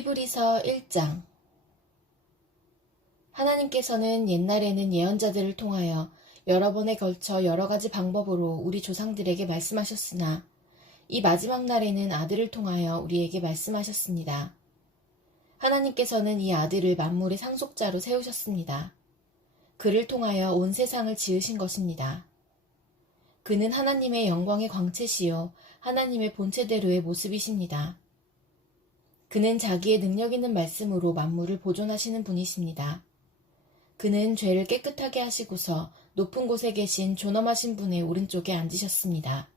히브리서 1장. 하나님께서는 옛날에는 예언자들을 통하여 여러 번에 걸쳐 여러 가지 방법으로 우리 조상들에게 말씀하셨으나 이 마지막 날에는 아들을 통하여 우리에게 말씀하셨습니다. 하나님께서는 이 아들을 만물의 상속자로 세우셨습니다. 그를 통하여 온 세상을 지으신 것입니다. 그는 하나님의 영광의 광채시요 하나님의 본체대로의 모습이십니다. 그는 자기의 능력 있는 말씀으로 만물을 보존하시는 분이십니다. 그는 죄를 깨끗하게 하시고서 높은 곳에 계신 존엄하신 분의 오른쪽에 앉으셨습니다.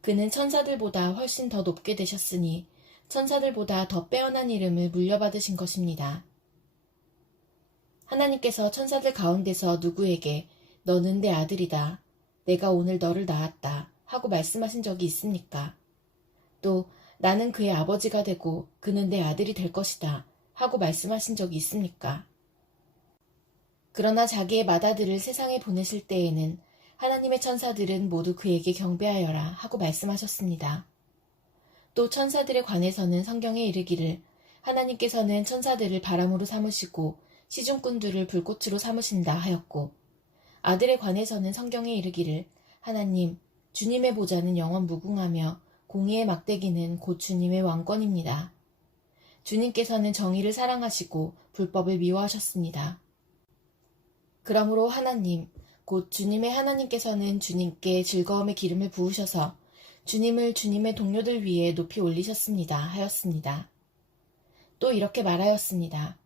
그는 천사들보다 훨씬 더 높게 되셨으니 천사들보다 더 빼어난 이름을 물려받으신 것입니다. 하나님께서 천사들 가운데서 누구에게 너는 내 아들이다. 내가 오늘 너를 낳았다. 하고 말씀하신 적이 있습니까? 또 나는 그의 아버지가 되고 그는 내 아들이 될 것이다. 하고 말씀하신 적이 있습니까? 그러나 자기의 맏아들을 세상에 보내실 때에는 하나님의 천사들은 모두 그에게 경배하여라 하고 말씀하셨습니다. 또 천사들에 관해서는 성경에 이르기를 하나님께서는 천사들을 바람으로 삼으시고 시중꾼들을 불꽃으로 삼으신다 하였고, 아들에 관해서는 성경에 이르기를 하나님 주님의 보좌는 영원 무궁하며 공의의 막대기는 곧 주님의 왕권입니다. 주님께서는 정의를 사랑하시고 불법을 미워하셨습니다. 그러므로 하나님, 곧 주님의 하나님께서는 주님께 즐거움의 기름을 부으셔서 주님을 주님의 동료들 위에 높이 올리셨습니다. 하였습니다. 또 이렇게 말하였습니다.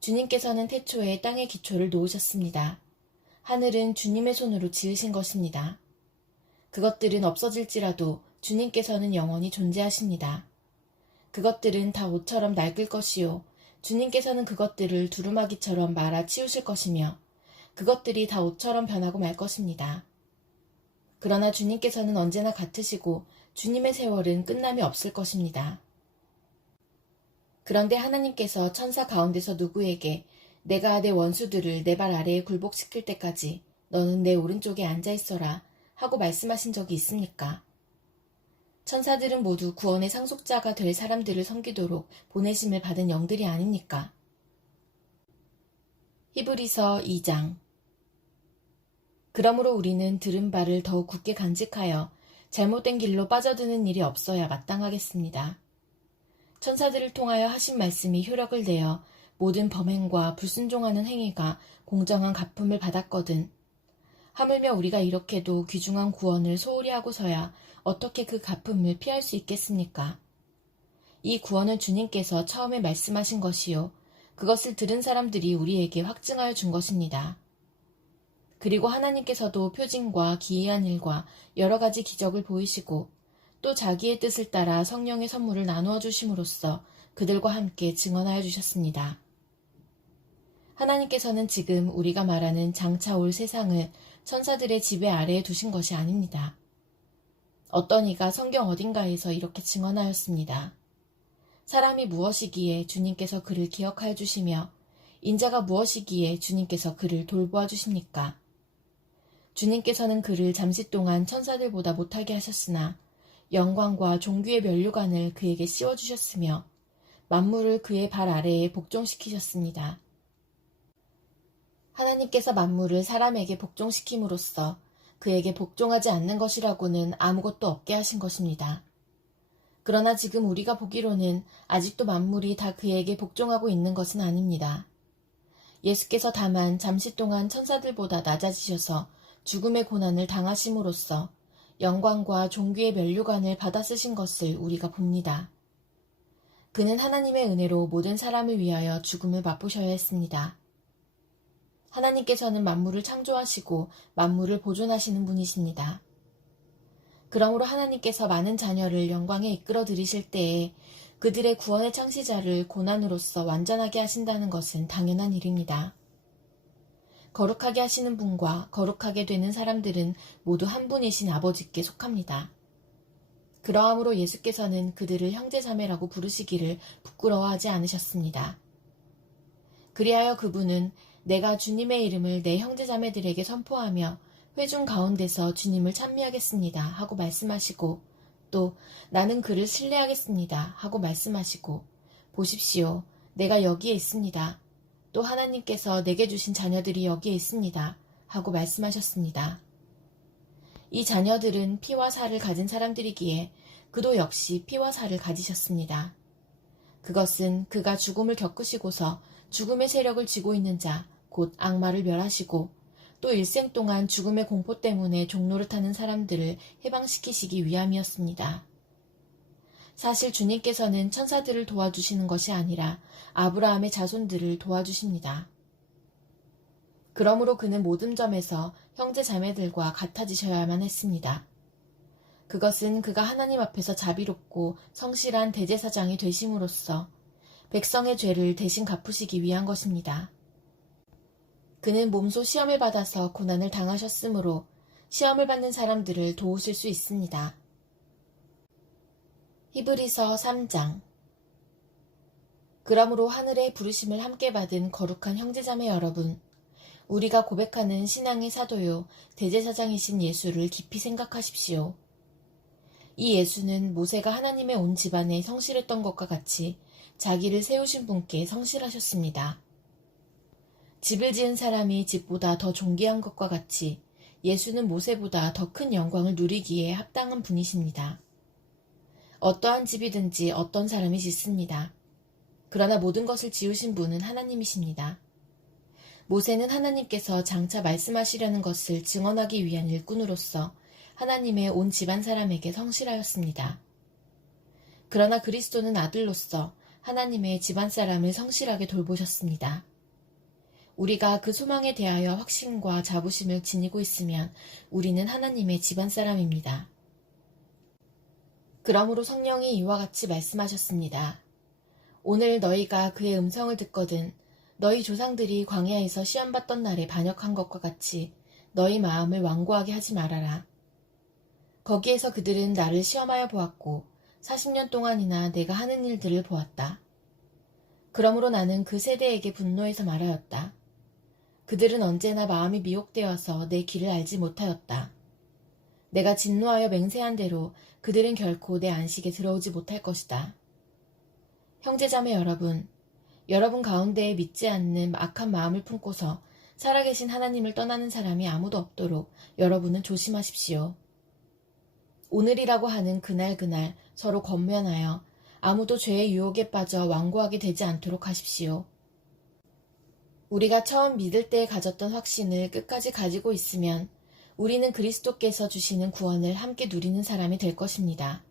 주님께서는 태초에 땅의 기초를 놓으셨습니다. 하늘은 주님의 손으로 지으신 것입니다. 그것들은 없어질지라도 주님께서는 영원히 존재하십니다. 그것들은 다 옷처럼 낡을 것이요 주님께서는 그것들을 두루마기처럼 말아 치우실 것이며 그것들이 다 옷처럼 변하고 말 것입니다. 그러나 주님께서는 언제나 같으시고 주님의 세월은 끝남이 없을 것입니다. 그런데 하나님께서 천사 가운데서 누구에게 내가 내 원수들을 내 발 아래에 굴복시킬 때까지 너는 내 오른쪽에 앉아 있어라 하고 말씀하신 적이 있습니까? 천사들은 모두 구원의 상속자가 될 사람들을 섬기도록 보내심을 받은 영들이 아닙니까? 히브리서 2장. 그러므로 우리는 들은 바를 더욱 굳게 간직하여 잘못된 길로 빠져드는 일이 없어야 마땅하겠습니다. 천사들을 통하여 하신 말씀이 효력을 내어 모든 범행과 불순종하는 행위가 공정한 갚음을 받았거든. 하물며 우리가 이렇게도 귀중한 구원을 소홀히 하고서야 어떻게 그 갚음을 피할 수 있겠습니까? 이 구원은 주님께서 처음에 말씀하신 것이요 그것을 들은 사람들이 우리에게 확증하여 준 것입니다. 그리고 하나님께서도 표징과 기이한 일과 여러 가지 기적을 보이시고 또 자기의 뜻을 따라 성령의 선물을 나누어 주심으로써 그들과 함께 증언하여 주셨습니다. 하나님께서는 지금 우리가 말하는 장차 올 세상을 천사들의 지배 아래에 두신 것이 아닙니다. 어떤 이가 성경 어딘가에서 이렇게 증언하였습니다. 사람이 무엇이기에 주님께서 그를 기억하여 주시며 인자가 무엇이기에 주님께서 그를 돌보아 주십니까? 주님께서는 그를 잠시 동안 천사들보다 못하게 하셨으나 영광과 존귀의 면류관을 그에게 씌워주셨으며 만물을 그의 발 아래에 복종시키셨습니다. 하나님께서 만물을 사람에게 복종시킴으로써 그에게 복종하지 않는 것이라고는 아무것도 없게 하신 것입니다. 그러나 지금 우리가 보기로는 아직도 만물이 다 그에게 복종하고 있는 것은 아닙니다. 예수께서 다만 잠시 동안 천사들보다 낮아지셔서 죽음의 고난을 당하심으로써 영광과 존귀의 면류관을 받아 쓰신 것을 우리가 봅니다. 그는 하나님의 은혜로 모든 사람을 위하여 죽음을 맛보셔야 했습니다. 하나님께서는 만물을 창조하시고 만물을 보존하시는 분이십니다. 그러므로 하나님께서 많은 자녀를 영광에 이끌어 들이실 때에 그들의 구원의 창시자를 고난으로써 완전하게 하신다는 것은 당연한 일입니다. 거룩하게 하시는 분과 거룩하게 되는 사람들은 모두 한 분이신 아버지께 속합니다. 그러함으로 예수께서는 그들을 형제자매라고 부르시기를 부끄러워하지 않으셨습니다. 그리하여 그분은 내가 주님의 이름을 내 형제자매들에게 선포하며 회중 가운데서 주님을 찬미하겠습니다 하고 말씀하시고 또 나는 그를 신뢰하겠습니다 하고 말씀하시고 보십시오. 내가 여기에 있습니다. 또 하나님께서 내게 주신 자녀들이 여기에 있습니다 하고 말씀하셨습니다. 이 자녀들은 피와 살을 가진 사람들이기에 그도 역시 피와 살을 가지셨습니다. 그것은 그가 죽음을 겪으시고서 죽음의 세력을 쥐고 있는 자, 곧 악마를 멸하시고 또 일생 동안 죽음의 공포 때문에 종로를 타는 사람들을 해방시키시기 위함이었습니다. 사실 주님께서는 천사들을 도와주시는 것이 아니라 아브라함의 자손들을 도와주십니다. 그러므로 그는 모든 점에서 형제 자매들과 같아지셔야만 했습니다. 그것은 그가 하나님 앞에서 자비롭고 성실한 대제사장이 되심으로써 백성의 죄를 대신 갚으시기 위한 것입니다. 그는 몸소 시험을 받아서 고난을 당하셨으므로 시험을 받는 사람들을 도우실 수 있습니다. 히브리서 3장. 그러므로 하늘의 부르심을 함께 받은 거룩한 형제자매 여러분, 우리가 고백하는 신앙의 사도요 대제사장이신 예수를 깊이 생각하십시오. 이 예수는 모세가 하나님의 온 집안에 성실했던 것과 같이 자기를 세우신 분께 성실하셨습니다. 집을 지은 사람이 집보다 더 존귀한 것과 같이 예수는 모세보다 더 큰 영광을 누리기에 합당한 분이십니다. 어떠한 집이든지 어떤 사람이 짓습니다. 그러나 모든 것을 지으신 분은 하나님이십니다. 모세는 하나님께서 장차 말씀하시려는 것을 증언하기 위한 일꾼으로서 하나님의 온 집안 사람에게 성실하였습니다. 그러나 그리스도는 아들로서 하나님의 집안 사람을 성실하게 돌보셨습니다. 우리가 그 소망에 대하여 확신과 자부심을 지니고 있으면 우리는 하나님의 집안 사람입니다. 그러므로 성령이 이와 같이 말씀하셨습니다. 오늘 너희가 그의 음성을 듣거든 너희 조상들이 광야에서 시험받던 날에 반역한 것과 같이 너희 마음을 완고하게 하지 말아라. 거기에서 그들은 나를 시험하여 보았고 40년 동안이나 내가 하는 일들을 보았다. 그러므로 나는 그 세대에게 분노해서 말하였다. 그들은 언제나 마음이 미혹되어서 내 길을 알지 못하였다. 내가 진노하여 맹세한 대로 그들은 결코 내 안식에 들어오지 못할 것이다. 형제자매 여러분 가운데에 믿지 않는 악한 마음을 품고서 살아계신 하나님을 떠나는 사람이 아무도 없도록 여러분은 조심하십시오. 오늘이라고 하는 그날 서로 권면하여 아무도 죄의 유혹에 빠져 완고하게 되지 않도록 하십시오. 우리가 처음 믿을 때 가졌던 확신을 끝까지 가지고 있으면 우리는 그리스도께서 주시는 구원을 함께 누리는 사람이 될 것입니다.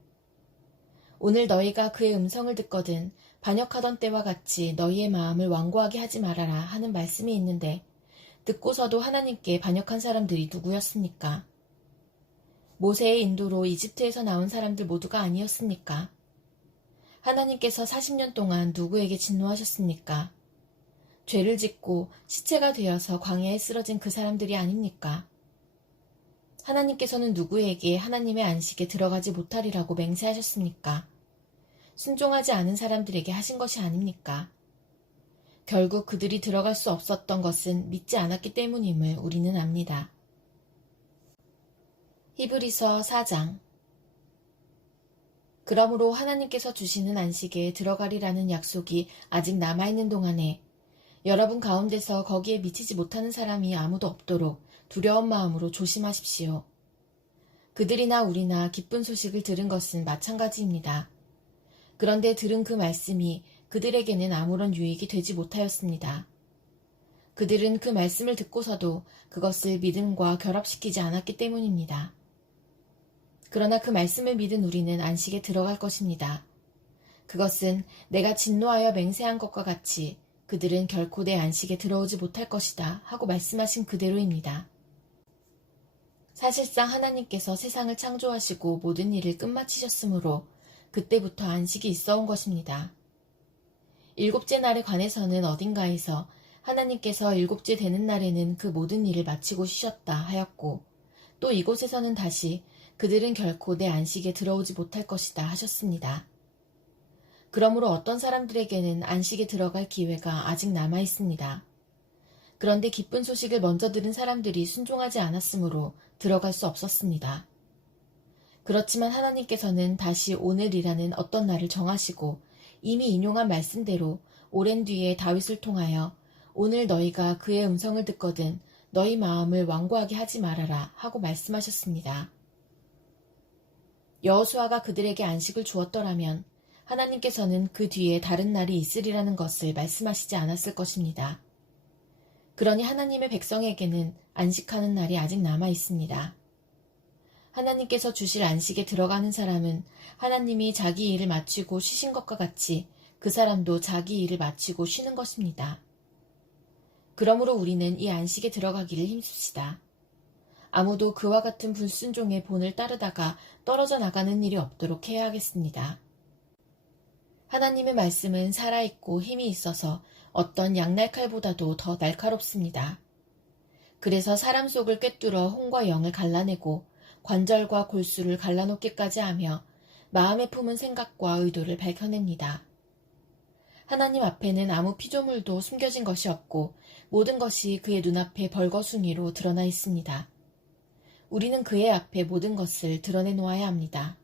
오늘 너희가 그의 음성을 듣거든 반역하던 때와 같이 너희의 마음을 완고하게 하지 말아라 하는 말씀이 있는데 듣고서도 하나님께 반역한 사람들이 누구였습니까? 모세의 인도로 이집트에서 나온 사람들 모두가 아니었습니까? 하나님께서 40년 동안 누구에게 진노하셨습니까? 죄를 짓고 시체가 되어서 광야에 쓰러진 그 사람들이 아닙니까? 하나님께서는 누구에게 하나님의 안식에 들어가지 못하리라고 맹세하셨습니까? 순종하지 않은 사람들에게 하신 것이 아닙니까? 결국 그들이 들어갈 수 없었던 것은 믿지 않았기 때문임을 우리는 압니다. 히브리서 4장. 그러므로 하나님께서 주시는 안식에 들어가리라는 약속이 아직 남아있는 동안에 여러분 가운데서 거기에 미치지 못하는 사람이 아무도 없도록 두려운 마음으로 조심하십시오. 그들이나 우리나 기쁜 소식을 들은 것은 마찬가지입니다. 그런데 들은 그 말씀이 그들에게는 아무런 유익이 되지 못하였습니다. 그들은 그 말씀을 듣고서도 그것을 믿음과 결합시키지 않았기 때문입니다. 그러나 그 말씀을 믿은 우리는 안식에 들어갈 것입니다. 그것은 내가 진노하여 맹세한 것과 같이 그들은 결코 내 안식에 들어오지 못할 것이다 하고 말씀하신 그대로입니다. 사실상 하나님께서 세상을 창조하시고 모든 일을 끝마치셨으므로 그때부터 안식이 있어온 것입니다. 일곱째 날에 관해서는 어딘가에서 하나님께서 일곱째 되는 날에는 그 모든 일을 마치고 쉬셨다 하였고 또 이곳에서는 다시 그들은 결코 내 안식에 들어오지 못할 것이다 하셨습니다. 그러므로 어떤 사람들에게는 안식에 들어갈 기회가 아직 남아 있습니다. 그런데 기쁜 소식을 먼저 들은 사람들이 순종하지 않았으므로 들어갈 수 없었습니다. 그렇지만 하나님께서는 다시 오늘이라는 어떤 날을 정하시고 이미 인용한 말씀대로 오랜 뒤에 다윗을 통하여 오늘 너희가 그의 음성을 듣거든 너희 마음을 완고하게 하지 말아라 하고 말씀하셨습니다. 여호수아가 그들에게 안식을 주었더라면 하나님께서는 그 뒤에 다른 날이 있으리라는 것을 말씀하시지 않았을 것입니다. 그러니 하나님의 백성에게는 안식하는 날이 아직 남아 있습니다. 하나님께서 주실 안식에 들어가는 사람은 하나님이 자기 일을 마치고 쉬신 것과 같이 그 사람도 자기 일을 마치고 쉬는 것입니다. 그러므로 우리는 이 안식에 들어가기를 힘씁시다. 아무도 그와 같은 불순종의 본을 따르다가 떨어져 나가는 일이 없도록 해야 하겠습니다. 하나님의 말씀은 살아있고 힘이 있어서 어떤 양날칼보다도 더 날카롭습니다. 그래서 사람 속을 꿰뚫어 혼과 영을 갈라내고 관절과 골수를 갈라놓기까지 하며 마음에 품은 생각과 의도를 밝혀냅니다. 하나님 앞에는 아무 피조물도 숨겨진 것이 없고 모든 것이 그의 눈앞에 벌거숭이로 드러나 있습니다. 우리는 그의 앞에 모든 것을 드러내놓아야 합니다.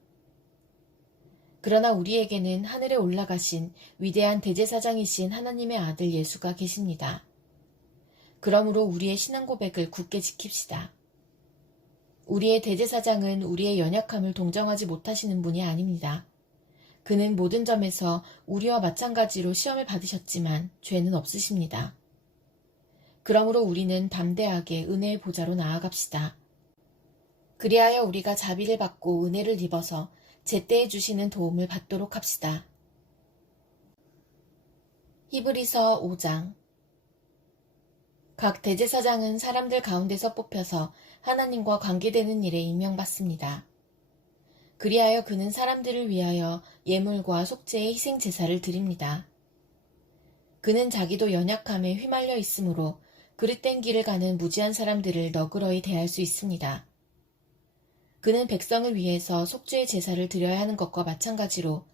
그러나 우리에게는 하늘에 올라가신 위대한 대제사장이신 하나님의 아들 예수가 계십니다. 그러므로 우리의 신앙 고백을 굳게 지킵시다. 우리의 대제사장은 우리의 연약함을 동정하지 못하시는 분이 아닙니다. 그는 모든 점에서 우리와 마찬가지로 시험을 받으셨지만 죄는 없으십니다. 그러므로 우리는 담대하게 은혜의 보좌로 나아갑시다. 그리하여 우리가 자비를 받고 은혜를 입어서 제때에 주시는 도움을 받도록 합시다. 히브리서 5장. 각 대제사장은 사람들 가운데서 뽑혀서 하나님과 관계되는 일에 임명받습니다. 그리하여 그는 사람들을 위하여 예물과 속죄의 희생 제사를 드립니다. 그는 자기도 연약함에 휘말려 있으므로 그릇된 길을 가는 무지한 사람들을 너그러이 대할 수 있습니다. 그는 백성을 위해서 속죄의 제사를 드려야 하는 것과 마찬가지로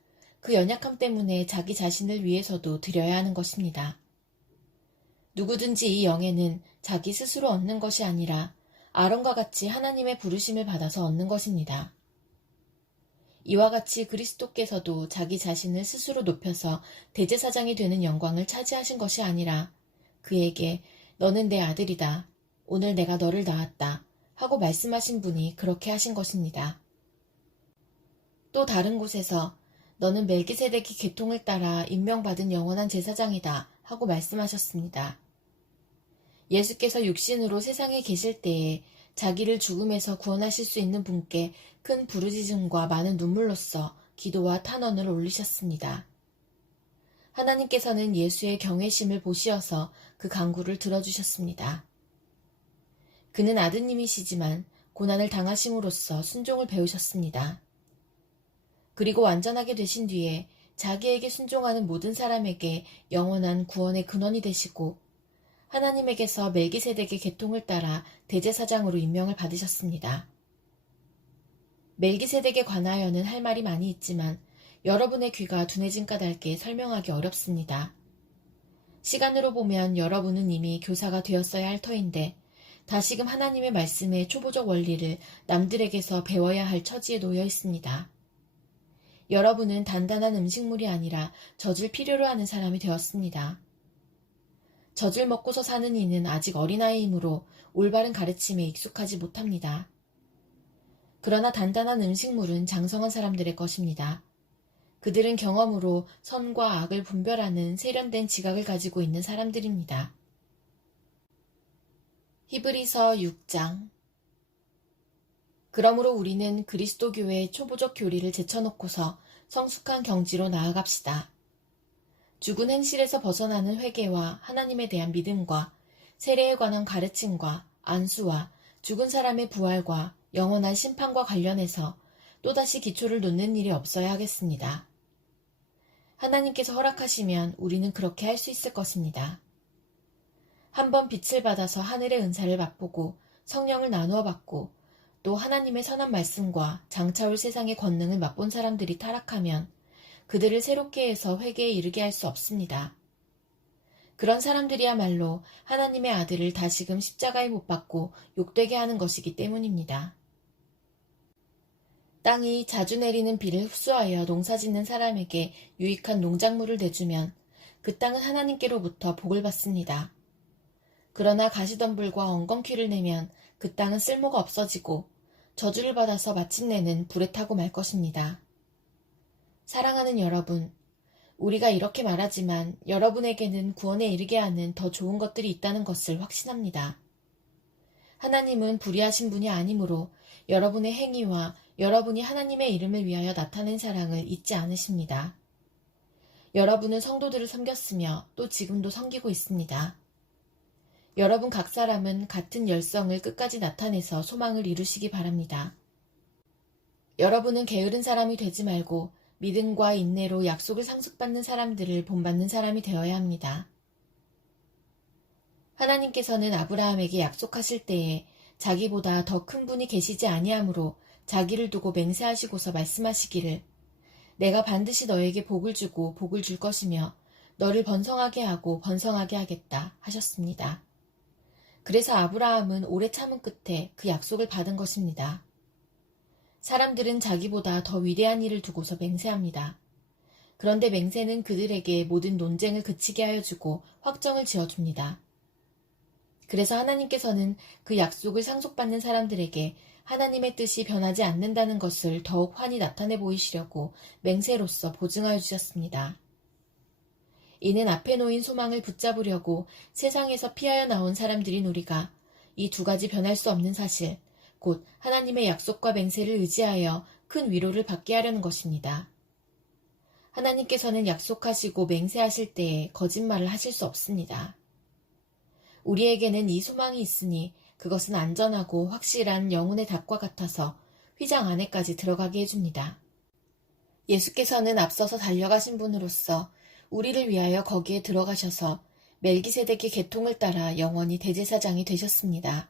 그 연약함 때문에 자기 자신을 위해서도 드려야 하는 것입니다. 누구든지 이 영에는 자기 스스로 얻는 것이 아니라 아론과 같이 하나님의 부르심을 받아서 얻는 것입니다. 이와 같이 그리스도께서도 자기 자신을 스스로 높여서 대제사장이 되는 영광을 차지하신 것이 아니라 그에게 너는 내 아들이다. 오늘 내가 너를 낳았다. 하고 말씀하신 분이 그렇게 하신 것입니다. 또 다른 곳에서 너는 멜기세덱의 계통을 따라 임명받은 영원한 제사장이다. 하고 말씀하셨습니다. 예수께서 육신으로 세상에 계실 때에 자기를 죽음에서 구원하실 수 있는 분께 큰 부르짖음과 많은 눈물로써 기도와 탄원을 올리셨습니다. 하나님께서는 예수의 경외심을 보시어서 그 간구를 들어주셨습니다. 그는 아드님이시지만 고난을 당하심으로써 순종을 배우셨습니다. 그리고 완전하게 되신 뒤에 자기에게 순종하는 모든 사람에게 영원한 구원의 근원이 되시고 하나님에게서 멜기세덱의 계통을 따라 대제사장으로 임명을 받으셨습니다. 멜기세덱에 관하여는 할 말이 많이 있지만 여러분의 귀가 둔해진 까닭에 설명하기 어렵습니다. 시간으로 보면 여러분은 이미 교사가 되었어야 할 터인데 다시금 하나님의 말씀의 초보적 원리를 남들에게서 배워야 할 처지에 놓여 있습니다. 여러분은 단단한 음식물이 아니라 젖을 필요로 하는 사람이 되었습니다. 젖을 먹고서 사는 이는 아직 어린아이이므로 올바른 가르침에 익숙하지 못합니다. 그러나 단단한 음식물은 장성한 사람들의 것입니다. 그들은 경험으로 선과 악을 분별하는 세련된 지각을 가지고 있는 사람들입니다. 히브리서 6장. 그러므로 우리는 그리스도 교회의 초보적 교리를 제쳐놓고서 성숙한 경지로 나아갑시다. 죽은 행실에서 벗어나는 회개와 하나님에 대한 믿음과 세례에 관한 가르침과 안수와 죽은 사람의 부활과 영원한 심판과 관련해서 또다시 기초를 놓는 일이 없어야 하겠습니다. 하나님께서 허락하시면 우리는 그렇게 할 수 있을 것입니다. 한번 빛을 받아서 하늘의 은사를 맛보고 성령을 나누어 받고 또 하나님의 선한 말씀과 장차올 세상의 권능을 맛본 사람들이 타락하면 그들을 새롭게 해서 회개에 이르게 할 수 없습니다. 그런 사람들이야말로 하나님의 아들을 다시금 십자가에 못 박고 욕되게 하는 것이기 때문입니다. 땅이 자주 내리는 비를 흡수하여 농사짓는 사람에게 유익한 농작물을 내주면 그 땅은 하나님께로부터 복을 받습니다. 그러나 가시덤불과 엉겅퀴를 내면 그 땅은 쓸모가 없어지고 저주를 받아서 마침내는 불에 타고 말 것입니다. 사랑하는 여러분, 우리가 이렇게 말하지만 여러분에게는 구원에 이르게 하는 더 좋은 것들이 있다는 것을 확신합니다. 하나님은 불의하신 분이 아니므로 여러분의 행위와 여러분이 하나님의 이름을 위하여 나타낸 사랑을 잊지 않으십니다. 여러분은 성도들을 섬겼으며 또 지금도 섬기고 있습니다. 여러분 각 사람은 같은 열성을 끝까지 나타내서 소망을 이루시기 바랍니다. 여러분은 게으른 사람이 되지 말고 믿음과 인내로 약속을 상속받는 사람들을 본받는 사람이 되어야 합니다. 하나님께서는 아브라함에게 약속하실 때에 자기보다 더 큰 분이 계시지 아니하므로 자기를 두고 맹세하시고서 말씀하시기를 내가 반드시 너에게 복을 주고 복을 줄 것이며 너를 번성하게 하고 번성하게 하겠다 하셨습니다. 그래서 아브라함은 오래 참은 끝에 그 약속을 받은 것입니다. 사람들은 자기보다 더 위대한 일을 두고서 맹세합니다. 그런데 맹세는 그들에게 모든 논쟁을 그치게 하여 주고 확정을 지어줍니다. 그래서 하나님께서는 그 약속을 상속받는 사람들에게 하나님의 뜻이 변하지 않는다는 것을 더욱 환히 나타내 보이시려고 맹세로서 보증하여 주셨습니다. 이는 앞에 놓인 소망을 붙잡으려고 세상에서 피하여 나온 사람들인 우리가 이 두 가지 변할 수 없는 사실, 곧 하나님의 약속과 맹세를 의지하여 큰 위로를 받게 하려는 것입니다. 하나님께서는 약속하시고 맹세하실 때에 거짓말을 하실 수 없습니다. 우리에게는 이 소망이 있으니 그것은 안전하고 확실한 영혼의 닭과 같아서 휘장 안에까지 들어가게 해줍니다. 예수께서는 앞서서 달려가신 분으로서 우리를 위하여 거기에 들어가셔서 멜기세덱의 계통을 따라 영원히 대제사장이 되셨습니다.